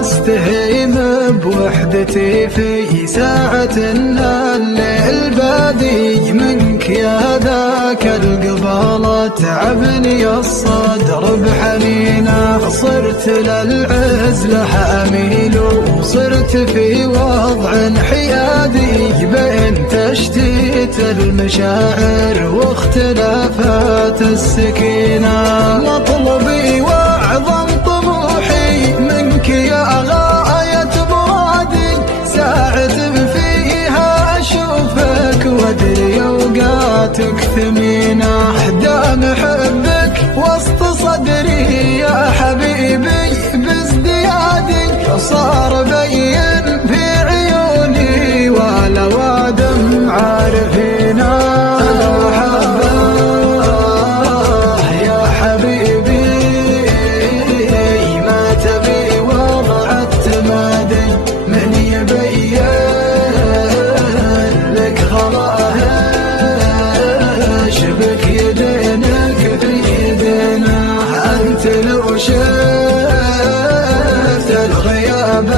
استهيم بوحدتي في ساعة الليل بادي منك يا ذاك القبالة تعبني الصدر بحنينه صرت للعزلة أميل وصرت في وضع حيادي بين تشتيت المشاعر واختلافات السكينة مطلبي وأعظم طموحي منك يا غاية مرادي ساعة فيها أشوفك وأدري أوقاتك ثمينة دام حبك وسط صدري يا حبيبي بازديادي صار بين في عيوني والأوادم عارفينا لو شفت الغياب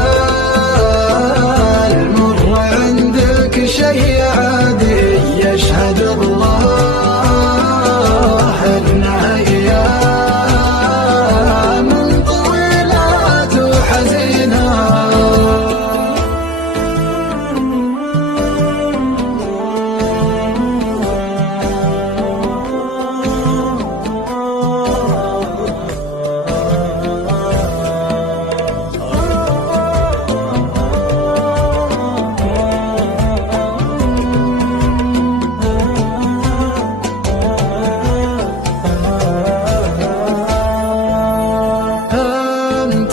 المر عندك شيء عادي يشهد الله انها ايام طويلات وحزينه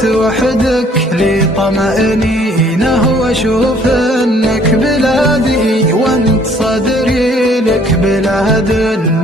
وحدك لي طمأنينه واشوف انك بلادي وانت صدري لك بلاد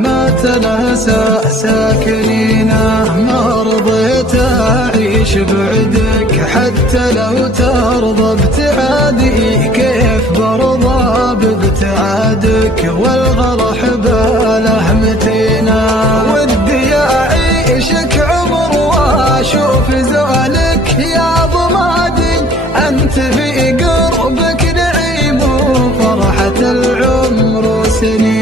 ما تناسى ساكنينه ما رضيت اعيش بعدك حتى لو ترضى ابتعادي كيف برضى بابتعادك والغلا حباله متينه ودي اعيشك عمر واشوف زوالك يا ضمادي أنت في قربك نعيم وفرحة العمر سنين